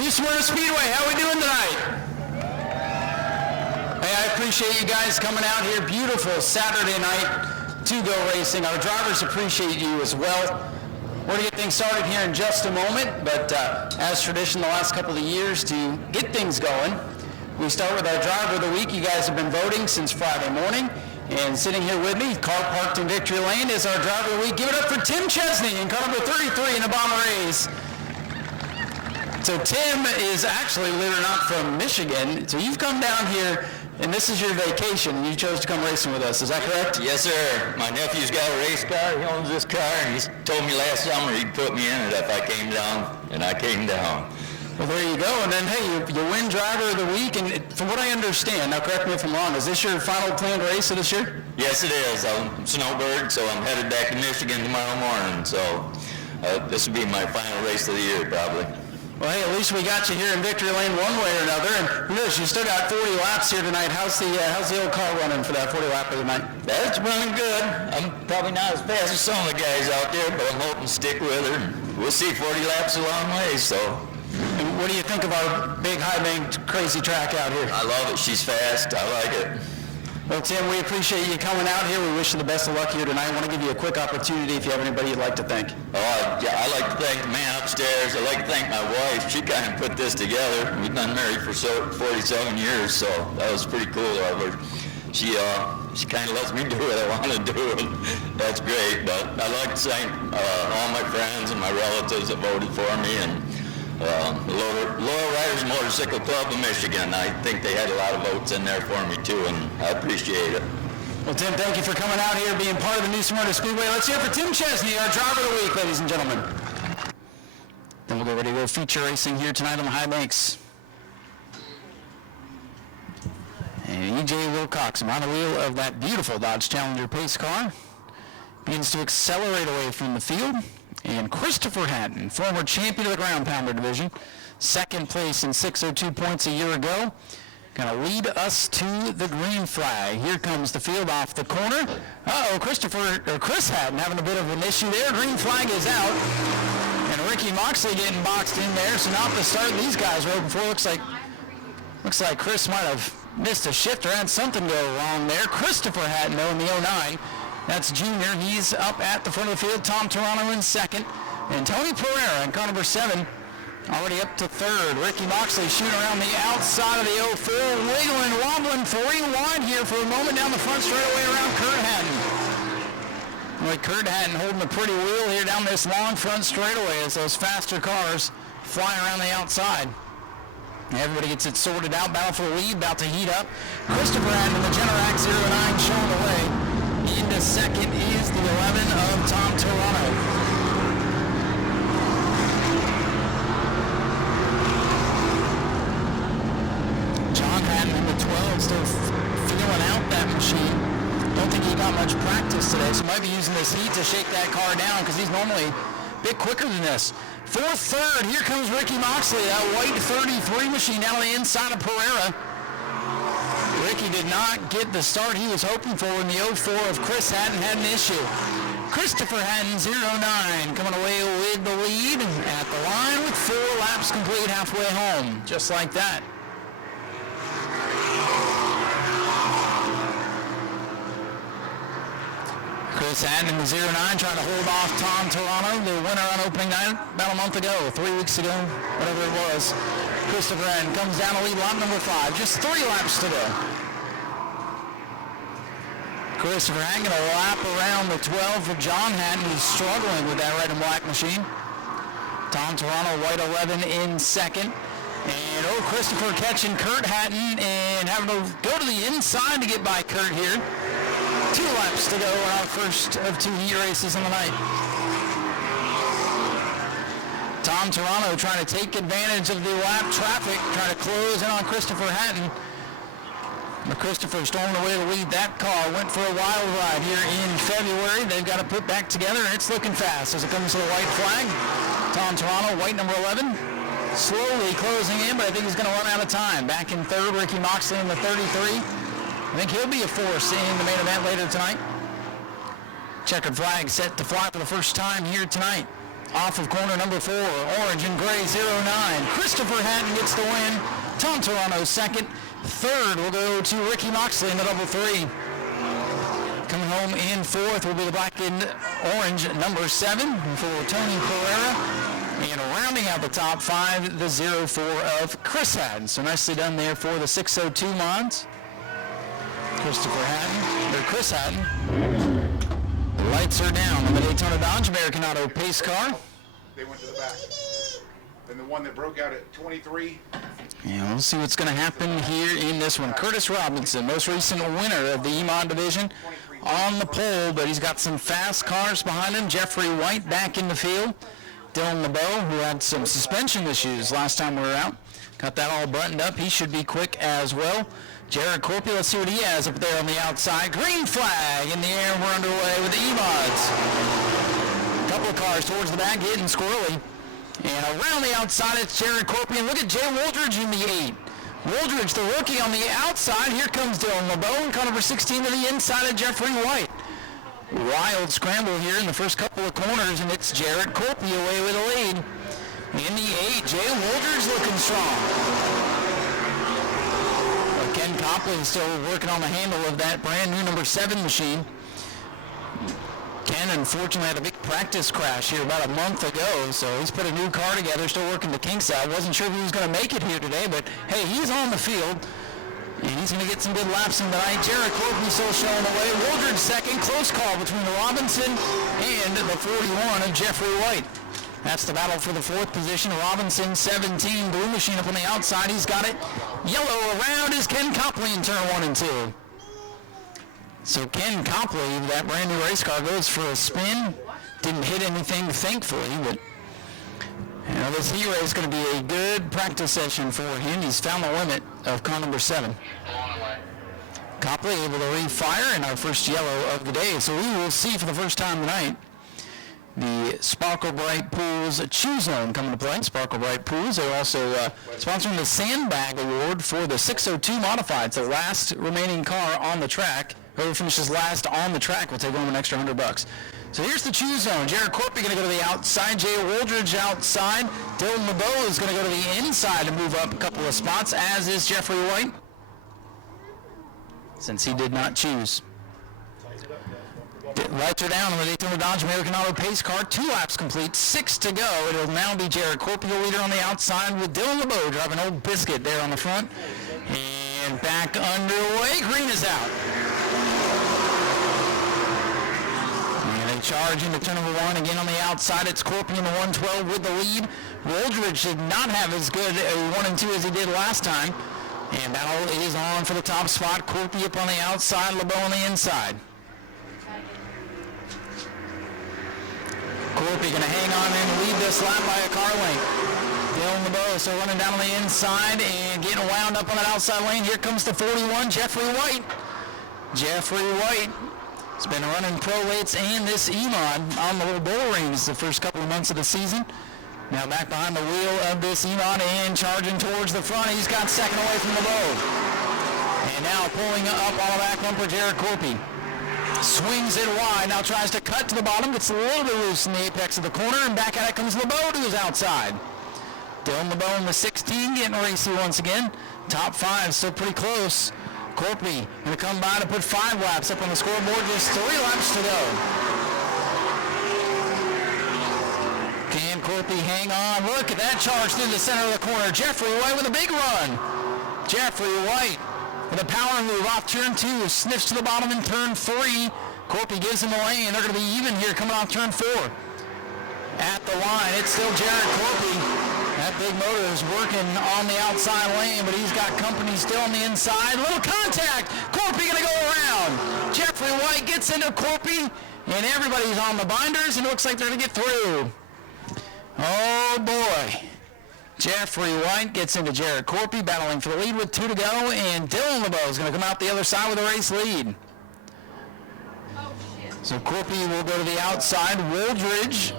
New Smyrna Speedway, how we doing tonight? Hey, I appreciate you guys coming out here. Beautiful Saturday night to go racing. Our drivers appreciate you as well. We're going to get things started here in just a moment, but as tradition the last couple of years to get things going, we start with our driver of the week. You guys have been voting since Friday morning, and sitting here with me, car parked in Victory Lane, is our driver of the week. Give it up for Tim Chesney in car number 33 in the Bomber A's. So Tim is actually, believe it or not, from Michigan. So you've come down here, and this is your vacation, and you chose to come racing with us. Is that correct? Yes, sir. My nephew's got a race car. He owns this car, and he told me last summer he'd put me in it if I came down, and I came down. Well, there you go. And then, hey, you win driver of the week, and from what I understand, now correct me if I'm wrong, is this your final planned race of this year? Yes, it is. I'm a snowbird, so I'm headed back to Michigan tomorrow morning. So this will be my final race of the year, probably. Well, hey, at least we got you here in Victory Lane one way or another, and who knows, you still got 40 laps here tonight. How's the old car running for that 40-lapper tonight? That's running good. I'm probably not as fast as some of the guys out there, but I'm hoping to stick with her. We'll see. 40 laps a long way, so. And what do you think of our big, high-banked, crazy track out here? I love it. She's fast. I like it. Well, Tim, we appreciate you coming out here. We wish you the best of luck here tonight. I want to give you a quick opportunity if you have anybody you'd like to thank. Oh, yeah, I'd like to thank the man upstairs. I'd like to thank my wife. She kind of put this together. We've been married for 47 years, so that was pretty cool of her. She kind of lets me do what I want to do, and that's great. But I'd like to thank all my friends and my relatives that voted for me, and Loyal Riders Motorcycle Club of Michigan. I think they had a lot of votes in there for me too, and I appreciate it. Well, Tim, thank you for coming out here, being part of the New Smyrna Speedway. Let's hear it for Tim Chesney, our driver of the week, ladies and gentlemen. Then we'll get ready to go feature racing here tonight on the high banks. And E.J. Wilcox behind the wheel of that beautiful Dodge Challenger pace car begins to accelerate away from the field. And Christopher Hatton, former champion of the ground pounder division, second place in 602 points a year ago, going to lead us to the green flag. Here comes the field off the corner. Chris Hatton having a bit of an issue there. Green flag is out. And Ricky Moxley getting boxed in there. So not the start these guys were hoping for. Looks like Chris might have missed a shift or had something go wrong there. Christopher Hatton, though, in the 09. That's junior. He's up at the front of the field. Tom Toronto in second. And Tony Pereira in car number 7, already up to third. Ricky Moxley shooting around the outside of the 04, wiggling, wobbling, 3 wide here for a moment down the front straightaway around Kurt Hatton. Kurt Hatton holding a pretty wheel here down this long front straightaway as those faster cars fly around the outside. Everybody gets it sorted out. Battle for the lead, about to heat up. Christopher Hatton in the Generac 09 showing the way. Into second is the 11 of Tom Toronto. John Hatton in the 12 still feeling out that machine. Don't think he got much practice today, so might be using this heat to shake that car down because he's normally a bit quicker than this. Fourth, third, here comes Ricky Moxley, that white 33 machine down on the inside of Pereira. Ricky did not get the start he was hoping for when the 04 of Chris Hatton had an issue. Christopher Hatton, 09, coming away with the lead at the line with 4 laps complete halfway home, just like that. Chris Hatton in the 09 trying to hold off Tom Toronto, the winner on opening night about a month ago, 3 weeks ago, whatever it was. Christopher Hatton comes down to lead lap number 5. Just 3 laps to go. Christopher Hatton going to lap around the 12 for John Hatton, who's struggling with that red and black machine. Tom Toronto, white 11 in second. And Christopher catching Kurt Hatton and having to go to the inside to get by Kurt here. 2 laps to go in our first of 2 heat races on the night. Tom Toronto trying to take advantage of the lap traffic, trying to close in on Christopher Hatton. But Christopher storming away to lead that car. Went for a wild ride here in February. They've got to put back together, and it's looking fast as it comes to the white flag. Tom Toronto, white number 11, slowly closing in, but I think he's going to run out of time. Back in third, Ricky Moxley in the 33. I think he'll be a force in the main event later tonight. Checkered flag set to fly for the first time here tonight. Off of corner number 4, orange and gray 09. Christopher Hatton gets the win. Tom Toronto second. Third will go to Ricky Moxley in the double 3. Coming home in fourth will be the black and orange number 7 for Tony Pereira. And rounding out the top 5, the 04 of Chris Hatton. So nicely done there for the 602 mods. Christopher Hatton, or Chris Hatton. The lights are down on the Daytona Dodge American Auto pace car. They went to the back. And the one that broke out at 23. Yeah, we'll see what's going to happen here in this one. Curtis Robinson, most recent winner of the E-Mod division, on the pole, but he's got some fast cars behind him. Jeffrey White back in the field. Dylan LeBeau, who had some suspension issues last time we were out, got that all buttoned up. He should be quick as well. Jared Corpy, let's see what he has up there on the outside. Green flag in the air. We're underway with the E-Mods. A couple of cars towards the back getting squirrely. And around the outside, it's Jared Corpy. And look at Jay Woldridge in the 8. Woldridge, the rookie, on the outside. Here comes Dylan LeBeau in car number 16 to the inside of Jeffrey White. Wild scramble here in the first couple of corners, and it's Jared Corpy away with the lead. In the 8, Jay Woldridge looking strong. Ken Copley is still working on the handle of that brand new number 7 machine. Ken unfortunately had a big practice crash here about a month ago, so he's put a new car together, still working the kinks out. Wasn't sure if he was going to make it here today, but hey, he's on the field, and he's going to get some good laps in tonight. Jared Corpy still showing the way. Woldridge second, close call between Robinson and the 41 of Jeffrey White. That's the battle for the 4th position. Robinson, 17, blue machine up on the outside. He's got it. Yellow around is Ken Copley in turn 1 and 2. So Ken Copley, that brand new race car, goes for a spin. Didn't hit anything, thankfully, but this heat race is going to be a good practice session for him. He's found the limit of car number 7. Copley able to refire in our first yellow of the day. So we will see for the first time tonight the Sparkle Bright Pools Chew Zone coming to play. Sparkle Bright Pools are also sponsoring the Sandbag Award for the 602 Modified. It's the last remaining car on the track. Whoever finishes last on the track will take home an extra $100. So here's the Chew Zone. Jared Corpy going to go to the outside. Jay Woldridge outside. Dylan LeBeau is going to go to the inside to move up a couple of spots, as is Jeffrey White, since he did not choose. Lights are down on the Daytona Dodge American Auto pace car. 2 laps complete, 6 to go. It'll now be Jared Corpy, the leader on the outside, with Dylan LeBeau driving Old Biscuit there on the front. And back underway. Green is out. And they charge into turn number 1. Again on the outside, it's Corpy in the 112 with the lead. Woldridge did not have as good a 1 and 2 as he did last time. And battle is on for the top spot. Corpy up on the outside, LeBeau on the inside. Corpy going to hang on and lead this lap by a car length. Dylan LeBeau still running down on the inside and getting wound up on that outside lane. Here comes the 41, Jeffrey White. Jeffrey White has been running pro weights and this E-Mod on the little bull rings the first couple of months of the season. Now back behind the wheel of this E-Mod and charging towards the front. He's got second away from LeBeau. And now pulling up on the back bumper, Jared Corpy. Swings it wide, now tries to cut to the bottom, gets a little bit loose in the apex of the corner, and back at it comes LeBeau to his outside. Dylan LeBeau in the 16, getting racy once again. Top 5, still pretty close. Corpy going to come by to put 5 laps up on the scoreboard, just 3 laps to go. Can Corpy hang on? Look at that charge through the center of the corner. Jeffrey White with a big run. Jeffrey White with a power move off turn 2, sniffs to the bottom in turn 3. Corpy gives him a lane. They're going to be even here coming off turn 4. At the line, it's still Jared Corpy. That big motor is working on the outside lane, but he's got company still on the inside. Little contact. Corpy going to go around. Jeffrey White gets into Corpy, and everybody's on the binders, and it looks like they're going to get through. Oh, boy. Jeffrey White gets into Jared Corpy, battling for the lead with 2 to go, and Dylan LeBeau is going to come out the other side with a race lead. So Corpy will go to the outside. Woldridge,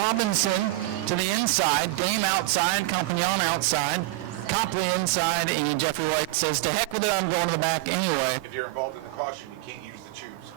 Robinson to the inside. Dame outside, Compagnon outside. Copley inside, and Jeffrey White says, to heck with it, I'm going to the back anyway. If you're involved in the caution, you can't use the tubes.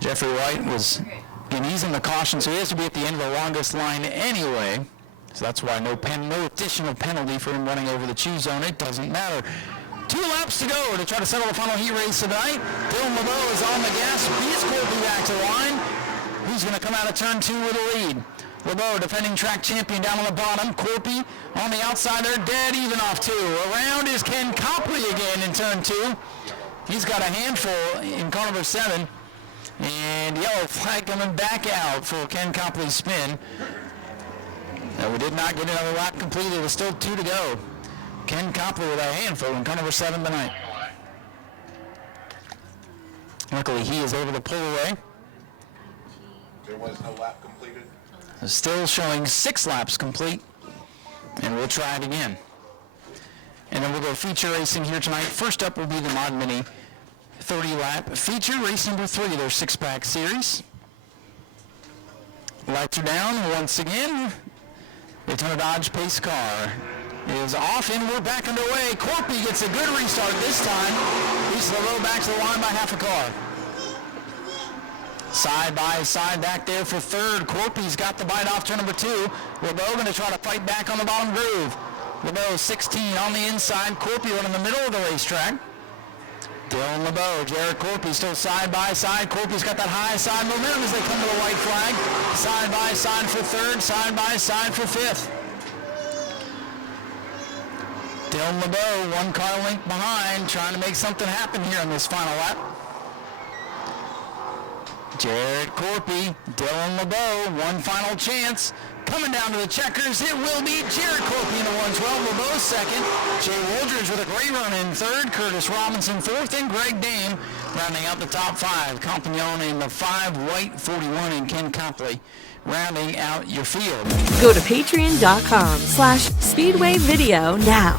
Jeffrey White was Again, he's in the caution, so he has to be at the end of the longest line anyway. So that's why no additional penalty for him running over the chew zone. It doesn't matter. 2 laps to go to try to settle the final heat race tonight. Dylan LeBeau is on the gas, beats Corpy back to the line. Who's going to come out of turn 2 with a lead? LeBeau, defending track champion, down on the bottom. Corpy on the outside there, dead even off 2. Around is Ken Copley again in turn 2. He's got a handful in car number 7. And yellow flag coming back out for Ken Copley's spin. We did not get another lap completed. There was still 2 to go. Ken Copley with a handful in car number 7 tonight. Luckily, he is able to pull away. There was no lap completed. Still showing 6 laps complete. And we'll try it again. And then we'll go feature racing here tonight. First up will be the Mod Mini 30-lap feature, race number 3, their 6-pack series. Lights are down once again. Daytona Dodge pace car is off and we're back underway. Corpy gets a good restart this time. He's LeBeau back to the line by half a car. Side by side back there for third. Corpy's got the bite off turn number 2. LeBeau going to try to fight back on the bottom groove. LeBeau 16 on the inside. Corpy running in the middle of the racetrack. Dylan LeBeau, Jared Corpy still side by side. Corpy's got that high side momentum as they come to the white flag. Side by side for third, side by side for 5th. Dylan LeBeau, 1 car length behind, trying to make something happen here on this final lap. Jared Corpy, Dylan LeBeau, 1 final chance. Coming down to the checkers, it will be Jared Corpy in the 112, LeBeau second. Jay Woldridge with a great run in third, Curtis Robinson 4th, and Greg Dame rounding out the top 5. Compagnon in the 5, White 41, and Ken Copley rounding out your field. Go to patreon.com/Speedway Video now.